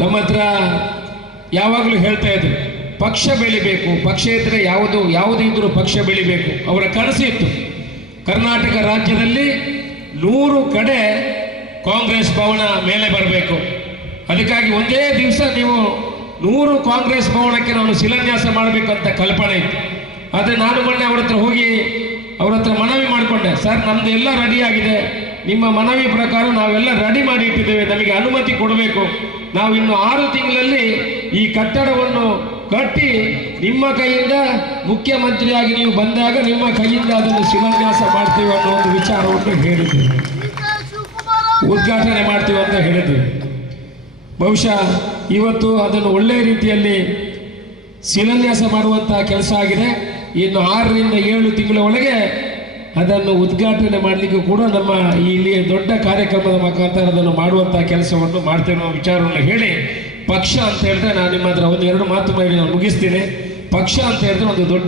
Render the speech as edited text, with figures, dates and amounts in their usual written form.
ನಮ್ಮ ಹತ್ರ ಯಾವಾಗಲೂ ಹೇಳ್ತಾ ಇದ್ರು, ಪಕ್ಷ ಬೆಳಿಬೇಕು, ಪಕ್ಷೇತರ ಯಾವುದು ಇದ್ರೂ ಪಕ್ಷ ಬೆಳಿಬೇಕು. ಅವರ ಕನಸು ಇತ್ತು ಕರ್ನಾಟಕ ರಾಜ್ಯದಲ್ಲಿ 100 ಕಡೆ ಕಾಂಗ್ರೆಸ್ ಭವನ ಮೇಲೆ ಬರಬೇಕು. ಅದಕ್ಕಾಗಿ ಒಂದೇ ದಿವಸ ನೀವು 100 ಕಾಂಗ್ರೆಸ್ ಭವನಕ್ಕೆ ನಾನು ಶಿಲಾನ್ಯಾಸ ಮಾಡಬೇಕಂತ ಕಲ್ಪನೆ ಇತ್ತು. ಆದರೆ ನಾನು ಮೊನ್ನೆ ಅವ್ರ ಹತ್ರ ಹೋಗಿ ಅವ್ರ ಹತ್ರ ಮನವಿ ಮಾಡಿಕೊಂಡೆ, ಸರ್ ನಮ್ದು ಎಲ್ಲ ರೆಡಿ ಆಗಿದೆ, ನಿಮ್ಮ ಮನವಿ ಪ್ರಕಾರ ನಾವೆಲ್ಲ ರೆಡಿ ಮಾಡಿ ಇಟ್ಟಿದ್ದೇವೆ, ನಮಗೆ ಅನುಮತಿ ಕೊಡಬೇಕು. ನಾವು ಇನ್ನು 6 ತಿಂಗಳಲ್ಲಿ ಈ ಕಟ್ಟಡವನ್ನು ಕಟ್ಟಿ ನಿಮ್ಮ ಕೈಯಿಂದ ಮುಖ್ಯಮಂತ್ರಿಯಾಗಿ ನೀವು ಬಂದಾಗ ನಿಮ್ಮ ಕೈಯಿಂದ ಅದನ್ನು ಶಿಲಾನ್ಯಾಸ ಮಾಡ್ತೀವಿ ಅನ್ನೋ ಒಂದು ವಿಚಾರವನ್ನು ಹೇಳಿದ್ದೇವೆ, ಉದ್ಘಾಟನೆ ಮಾಡ್ತೀವಿ ಅಂತ ಹೇಳಿದ್ದೇವೆ. ಬಹುಶಃ ಇವತ್ತು ಅದನ್ನು ಒಳ್ಳೆಯ ರೀತಿಯಲ್ಲಿ ಶಿಲಾನ್ಯಾಸ ಮಾಡುವಂತಹ ಕೆಲಸ ಆಗಿದೆ. ಇನ್ನು 6 ರಿಂದ 7 ತಿಂಗಳ ಒಳಗೆ ಅದನ್ನು ಉದ್ಘಾಟನೆ ಮಾಡಲಿಕ್ಕೆ ಕೂಡ ನಮ್ಮ ಇಲ್ಲಿ ದೊಡ್ಡ ಕಾರ್ಯಕ್ರಮದ ಮುಖಾಂತರ ಅದನ್ನು ಮಾಡುವಂತಹ ಕೆಲಸವನ್ನು ಮಾಡ್ತೇವೆ ಅನ್ನೋ ವಿಚಾರವನ್ನು ಹೇಳಿ, ಪಕ್ಷ ಅಂತ ಹೇಳಿದ್ರೆ ನಾನು ನಿಮ್ಮ ಹತ್ರ 1-2 ಮಾತು ಮಾಡಿ ನಾನು ಮುಗಿಸ್ತೀನಿ. ಪಕ್ಷ ಅಂತ ಹೇಳಿದ್ರೆ ಒಂದು ದೊಡ್ಡ